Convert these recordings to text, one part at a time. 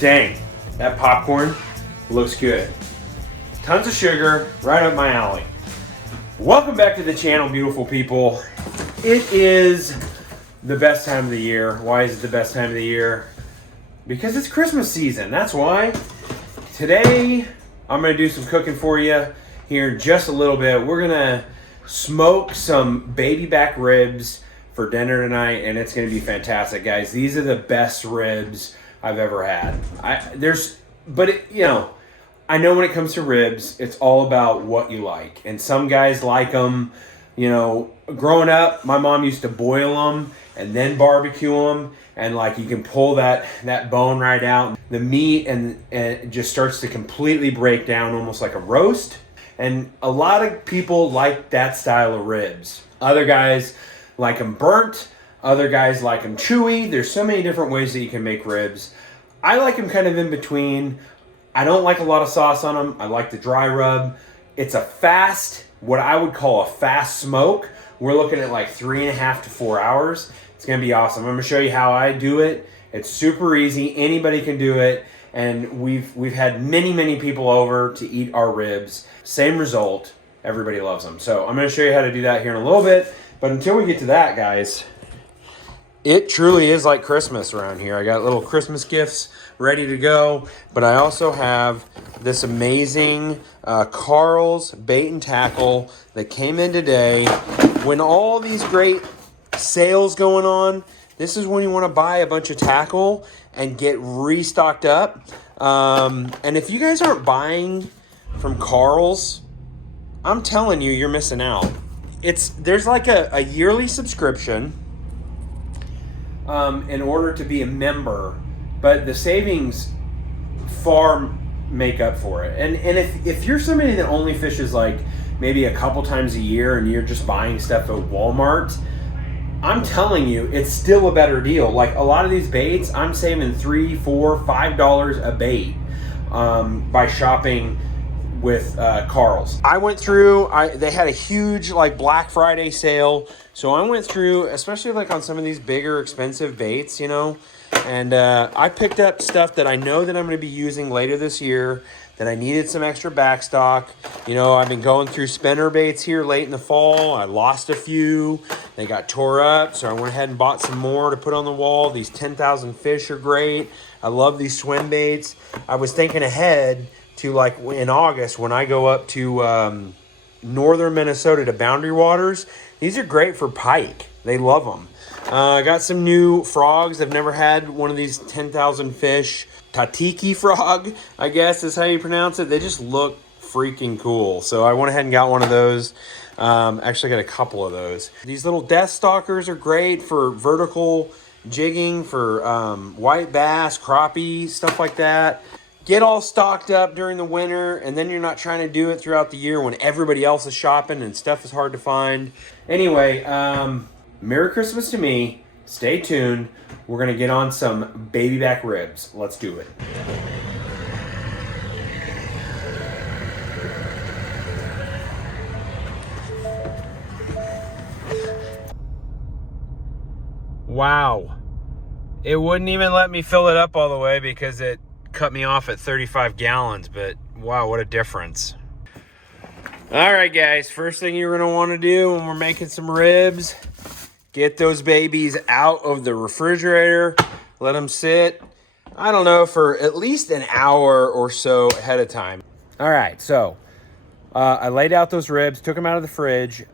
Dang, that popcorn looks good. Tons of sugar, right up my alley. Welcome back to the channel, beautiful people. It is the best time of the year. Why is it the best time of the year? Because it's Christmas season, that's why. Today, I'm gonna do some cooking for you here in just a little bit. We're gonna smoke some baby back ribs for dinner tonight, and it's gonna be fantastic, guys. These are the best ribs I've ever had. I know when it comes to ribs, it's all about what you like. And some guys like them, growing up, my mom used to boil them and then barbecue them. And like you can pull that bone right out. The meat and it just starts to completely break down almost like a roast. And a lot of people like that style of ribs. Other guys like them burnt. Other guys like them chewy. There's so many different ways that you can make ribs. I like them kind of in between. I don't like a lot of sauce on them. I like the dry rub. It's what I would call a fast smoke. We're looking at like 3.5 to 4 hours. It's gonna be awesome. I'm gonna show you how I do it. It's super easy. Anybody can do it. And we've had many people over to eat our ribs. Same result. Everybody loves them. So I'm gonna show you how to do that here in a little bit. But until we get to that, guys, it truly is like Christmas around here. I got little Christmas gifts ready to go, but I also have this amazing Carl's bait and tackle that came in today. When all these great sales going on, this is when you want to buy a bunch of tackle and get restocked up. And if you guys aren't buying from Carl's, I'm telling you, you're missing out. There's like a yearly subscription in order to be a member, but the savings far make up for it. And if you're somebody that only fishes like maybe a couple times a year and you're just buying stuff at Walmart, I'm telling you, it's still a better deal. Like a lot of these baits, I'm saving $3, $4, $5 a bait by shopping with Carl's. I went through, they had a huge like Black Friday sale. So I went through, especially like on some of these bigger expensive baits, and I picked up stuff that I know that I'm going to be using later this year, that I needed some extra backstock. I've been going through spinner baits here late in the fall. I lost a few. They got tore up, so I went ahead and bought some more to put on the wall. These 10,000 fish are great. I love these swim baits. I was thinking ahead to like in August when I go up to northern Minnesota to Boundary Waters. These are great for pike. They love them. I got some new frogs. I've never had one of these 10,000 fish. Tatiki frog, I guess is how you pronounce it. They just look freaking cool. So I went ahead and got one of those. Actually got a couple of those. These little death stalkers are great for vertical jigging, for white bass, crappie, stuff like that. Get all stocked up during the winter, and then you're not trying to do it throughout the year when everybody else is shopping and stuff is hard to find. Anyway, Merry Christmas to me. Stay tuned. We're going to get on some baby back ribs. Let's do it. Wow. It wouldn't even let me fill it up all the way because it cut me off at 35 gallons, but wow, what a difference. All right, guys, first thing you're gonna want to do when we're making some ribs, get those babies out of the refrigerator, let them sit, I don't know, for at least an hour or so ahead of time. All right, so I laid out those ribs, took them out of the fridge.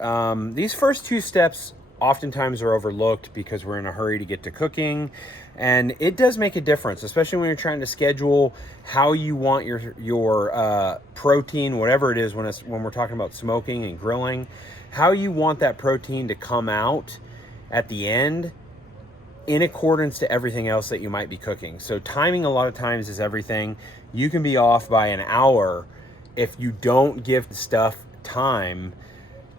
These first two steps oftentimes are overlooked because we're in a hurry to get to cooking. And it does make a difference, especially when you're trying to schedule how you want your protein, whatever it is when we're talking about smoking and grilling, how you want that protein to come out at the end in accordance to everything else that you might be cooking. So timing a lot of times is everything. You can be off by an hour if you don't give the stuff time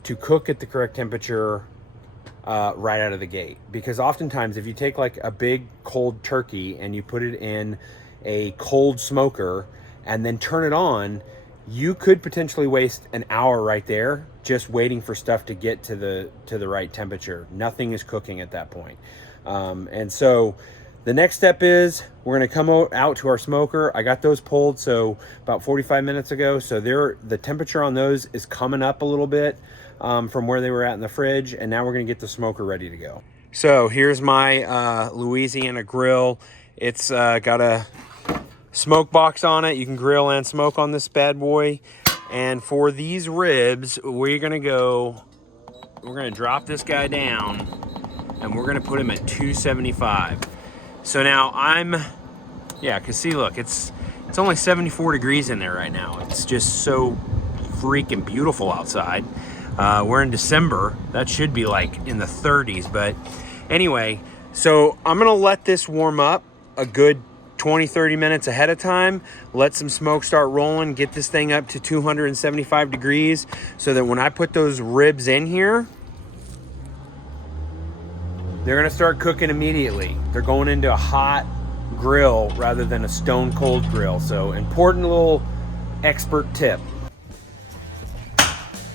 to cook at the correct temperature right out of the gate. Because oftentimes if you take like a big cold turkey and you put it in a cold smoker and then turn it on, you could potentially waste an hour right there just waiting for stuff to get to the right temperature. Nothing is cooking at that point. And so The next step is we're gonna come out to our smoker. I got those pulled so about 45 minutes ago. So the temperature on those is coming up a little bit from where they were at in the fridge. And now we're gonna get the smoker ready to go. So here's my Louisiana grill. It's got a smoke box on it. You can grill and smoke on this bad boy. And for these ribs, we're gonna drop this guy down and we're gonna put him at 275. So now cause see, look, it's only 74 degrees in there right now. It's just so freaking beautiful outside. We're in December. That should be like in the 30s, but anyway, so I'm gonna let this warm up a good 20-30 minutes ahead of time, let some smoke start rolling, get this thing up to 275 degrees so that when I put those ribs in here, they're gonna start cooking immediately. They're going into a hot grill rather than a stone cold grill. So important little expert tip.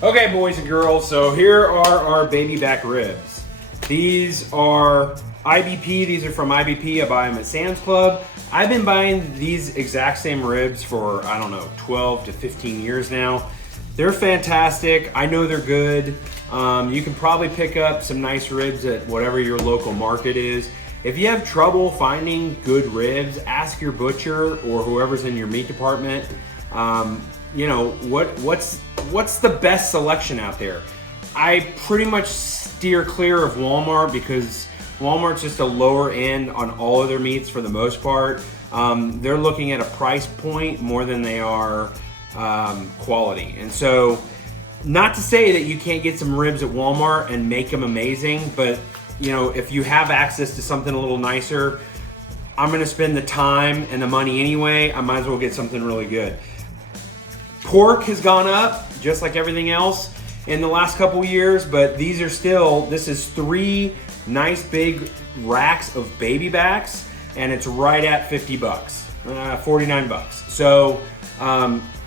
Okay, boys and girls, so here are our baby back ribs. These are IBP, these are from IBP, I buy them at Sam's Club. I've been buying these exact same ribs for, I don't know, 12 to 15 years now. They're fantastic, I know they're good. You can probably pick up some nice ribs at whatever your local market is. If you have trouble finding good ribs, ask your butcher or whoever's in your meat department. You know, what's the best selection out there? I pretty much steer clear of Walmart because Walmart's just a lower end on all of their meats for the most part. They're looking at a price point more than they are quality. And so, not to say that you can't get some ribs at Walmart and make them amazing, but you know, if you have access to something a little nicer, I'm gonna spend the time and the money anyway. I might as well get something really good. Pork has gone up, just like everything else in the last couple years, but these are still, this is 3 nice big racks of baby backs, and it's right at 50 bucks, 49 bucks. So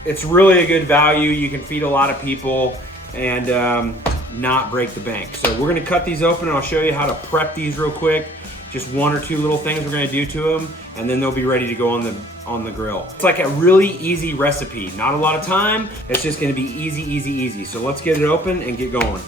it's really a good value. You can feed a lot of people and not break the bank. So we're gonna cut these open and I'll show you how to prep these real quick. Just 1 or 2 little things we're gonna do to them, and then they'll be ready to go on the grill. It's like a really easy recipe. Not a lot of time. It's just gonna be easy, easy, easy. So let's get it open and get going.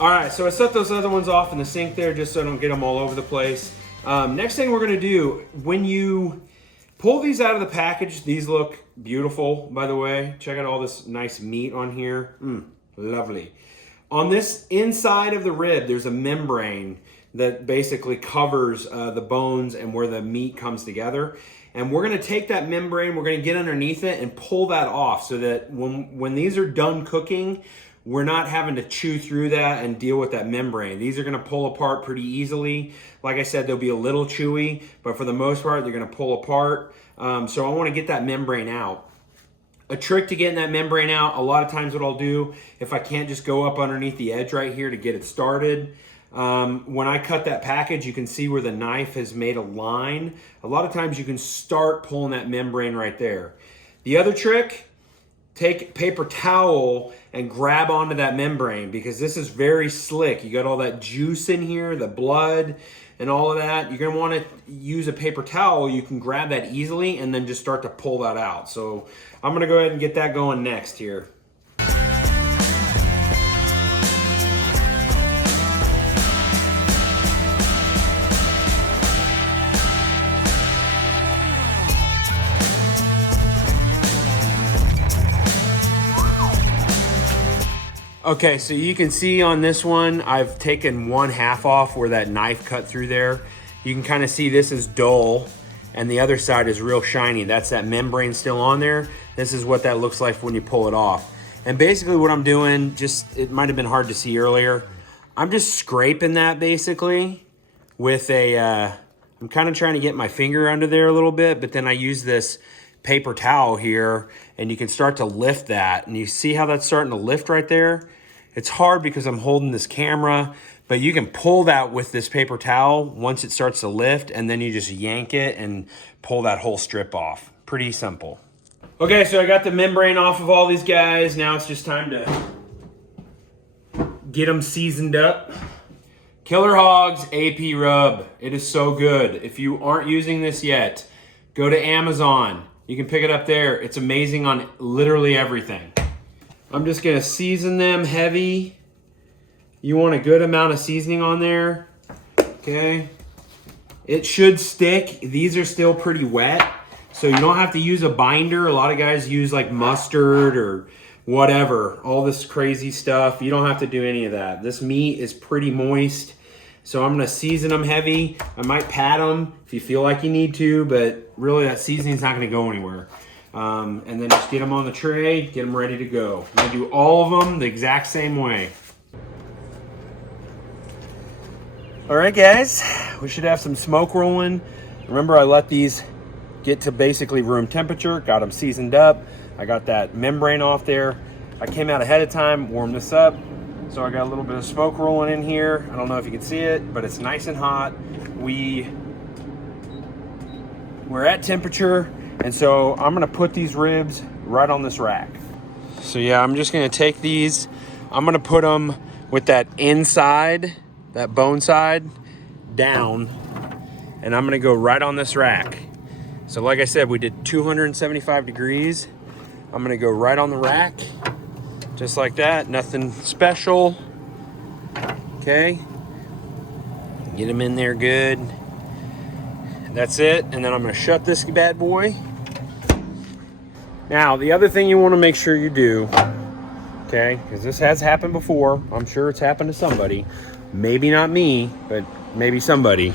All right, so I set those other ones off in the sink there just so I don't get them all over the place. Next thing we're gonna do, when you pull these out of the package, these look beautiful, by the way. Check out all this nice meat on here. Lovely. On this inside of the rib, there's a membrane that basically covers the bones and where the meat comes together. And we're gonna take that membrane, we're gonna get underneath it and pull that off so that when these are done cooking, we're not having to chew through that and deal with that membrane. These are gonna pull apart pretty easily. Like I said, they'll be a little chewy, but for the most part, they're gonna pull apart. So I wanna get that membrane out. A trick to getting that membrane out, a lot of times what I'll do, if I can't just go up underneath the edge right here to get it started, when I cut that package, you can see where the knife has made a line. A lot of times you can start pulling that membrane right there. The other trick, take a paper towel and grab onto that membrane because this is very slick. You got all that juice in here, the blood and all of that. You're gonna wanna use a paper towel. You can grab that easily and then just start to pull that out. So I'm gonna go ahead and get that going next here. Okay, so you can see on this one, I've taken 1/2 off where that knife cut through there. You can kind of see this is dull and the other side is real shiny. That's that membrane still on there. This is what that looks like when you pull it off. And basically what I'm doing, it might've been hard to see earlier. I'm just scraping that basically with I'm kind of trying to get my finger under there a little bit, but then I use this paper towel here and you can start to lift that. And you see how that's starting to lift right there? It's hard because I'm holding this camera, but you can pull that with this paper towel once it starts to lift, and then you just yank it and pull that whole strip off. Pretty simple. Okay, so I got the membrane off of all these guys. Now it's just time to get them seasoned up. Killer Hogs AP Rub. It is so good. If you aren't using this yet, go to Amazon. You can pick it up there. It's amazing on literally everything. I'm just gonna season them heavy. You want a good amount of seasoning on there. Okay. It should stick. These are still pretty wet, so you don't have to use a binder. A lot of guys use like mustard or whatever, all this crazy stuff. You don't have to do any of that. This meat is pretty moist. So I'm gonna season them heavy. I might pat them if you feel like you need to, but really that seasoning's not gonna go anywhere. And then just get them on the tray, get them ready to go. I'm gonna do all of them the exact same way. All right, guys, we should have some smoke rolling. Remember, I let these get to basically room temperature, got them seasoned up. I got that membrane off there. I came out ahead of time, warmed this up. So I got a little bit of smoke rolling in here. I don't know if you can see it, but it's nice and hot. We're at temperature, and so I'm gonna put these ribs right on this rack. So yeah, I'm just gonna take these, I'm gonna put them with that inside, that bone side, down, and I'm gonna go right on this rack. So like I said, we did 275 degrees. I'm gonna go right on the rack. Just like that, nothing special. Okay, get them in there good. That's it, and then I'm gonna shut this bad boy. Now, the other thing you wanna make sure you do, okay, because this has happened before. I'm sure it's happened to somebody. Maybe not me, but maybe somebody.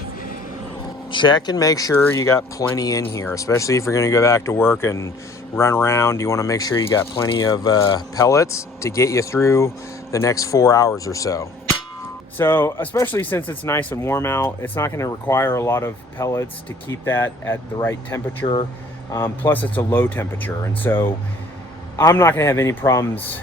Check and make sure you got plenty in here, especially if you're gonna go back to work and run around. You want to make sure you got plenty of pellets to get you through the next 4 hours or so. So especially since it's nice and warm out, it's not going to require a lot of pellets to keep that at the right temperature. Plus it's a low temperature, and so I'm not going to have any problems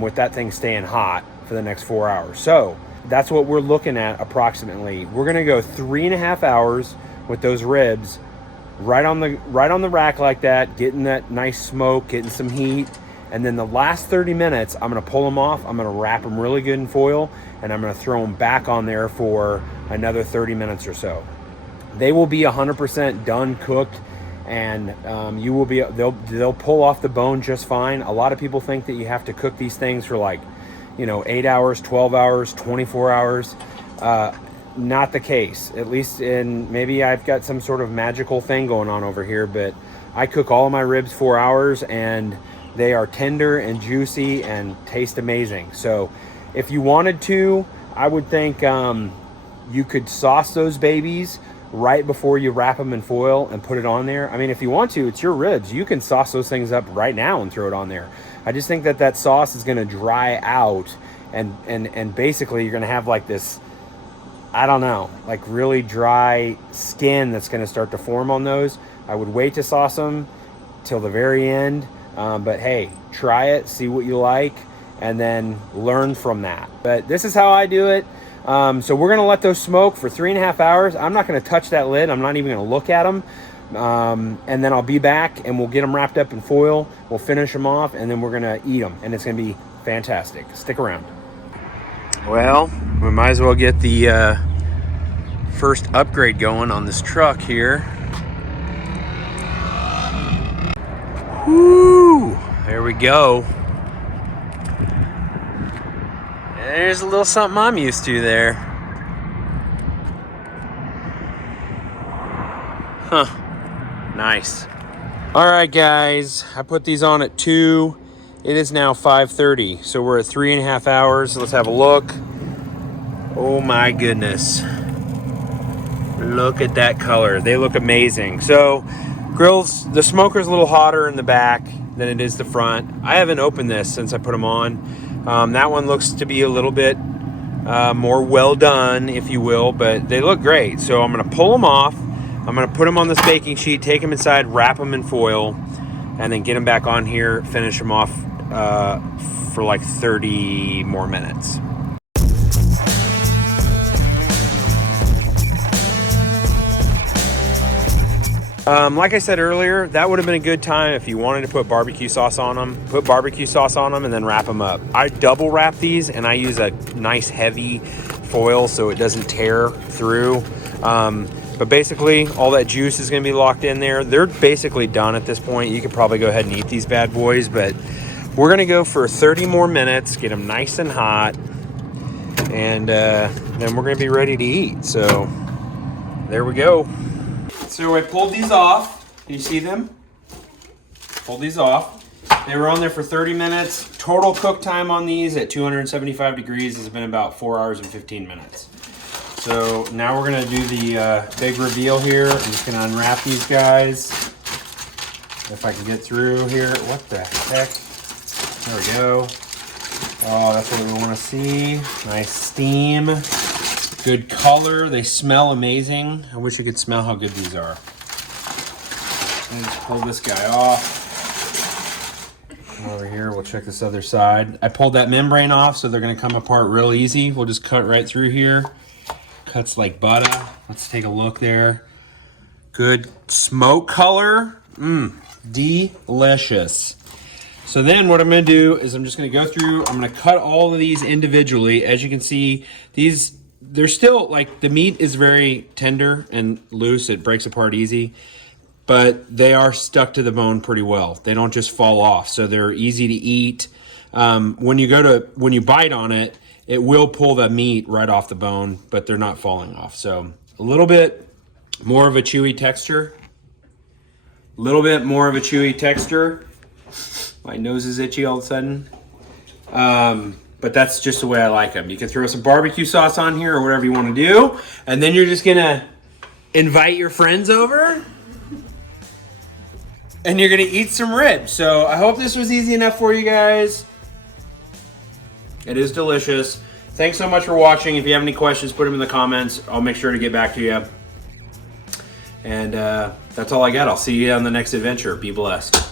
with that thing staying hot for the next 4 hours. So that's what we're looking at approximately. We're going to go 3.5 hours with those ribs right on the rack like that, getting that nice smoke, getting some heat. And then the last 30 minutes, I'm gonna pull them off. I'm gonna wrap them really good in foil, and I'm gonna throw them back on there for another 30 minutes or so. They will be 100% done cooked, and you will be, they'll pull off the bone just fine. A lot of people think that you have to cook these things for like, 8 hours, 12 hours, 24 hours. Not the case, at least maybe I've got some sort of magical thing going on over here, but I cook all of my ribs 4 hours, and they are tender and juicy and taste amazing. So if you wanted to, I would think you could sauce those babies right before you wrap them in foil and put it on there. I mean, if you want to, it's your ribs. You can sauce those things up right now and throw it on there. I just think that sauce is going to dry out, and basically you're going to have like this, I don't know, like really dry skin that's going to start to form on those. I would wait to sauce them till the very end, but hey, try it, see what you like, and then learn from that. But this is how I do it. So we're going to let those smoke for 3.5 hours. I'm not going to touch that lid. I'm not even going to look at them. And then I'll be back, and we'll get them wrapped up in foil. We'll finish them off, and then we're going to eat them, and it's going to be fantastic. Stick around. Well, we might as well get the first upgrade going on this truck here. Woo! There we go. There's a little something I'm used to there. Huh. Nice. All right, guys. I put these on at 2. It is now 5:30, so we're at 3.5 hours. Let's have a look. Oh my goodness. Look at that color. They look amazing. So grills, the smoker's a little hotter in the back than it is the front. I haven't opened this since I put them on. That one looks to be a little bit more well done, if you will, but they look great. So I'm gonna pull them off. I'm gonna put them on this baking sheet, take them inside, wrap them in foil, and then get them back on here, finish them off for like 30 more minutes. Like I said earlier, that would have been a good time if you wanted to put barbecue sauce on them. Put barbecue sauce on them and then wrap them up. I double wrap these and I use a nice heavy foil so it doesn't tear through. But basically, all that juice is going to be locked in there. They're basically done at this point. You could probably go ahead and eat these bad boys, but we're going to go for 30 more minutes, get them nice and hot, and then we're going to be ready to eat. So there we go. So I pulled these off. Can you see them? Pulled these off. They were on there for 30 minutes. Total cook time on these at 275 degrees has been about 4 hours and 15 minutes. So now we're gonna do the big reveal here. I'm just gonna unwrap these guys. If I can get through here. What the heck? There we go. Oh, that's what we wanna see. Nice steam. Good color. They smell amazing. I wish you could smell how good these are. Let's pull this guy off. Over here, we'll check this other side. I pulled that membrane off, so they're gonna come apart real easy. We'll just cut right through here. Cuts like butter. Let's take a look there. Good smoke color. Delicious. So then what I'm gonna do is I'm just gonna go through, I'm gonna cut all of these individually. As you can see, they're still, like, the meat is very tender and loose. It breaks apart easy, but they are stuck to the bone pretty well. They don't just fall off, so they're easy to eat. When you bite on it, it will pull the meat right off the bone, but they're not falling off. So a little bit more of a chewy texture. A little bit more of a chewy texture. My nose is itchy all of a sudden. But that's just the way I like them. You can throw some barbecue sauce on here or whatever you want to do. And then you're just gonna invite your friends over and you're gonna eat some ribs. So I hope this was easy enough for you guys. It is delicious. Thanks so much for watching. If you have any questions, put them in the comments. I'll make sure to get back to you. And that's all I got. I'll see you on the next adventure. Be blessed.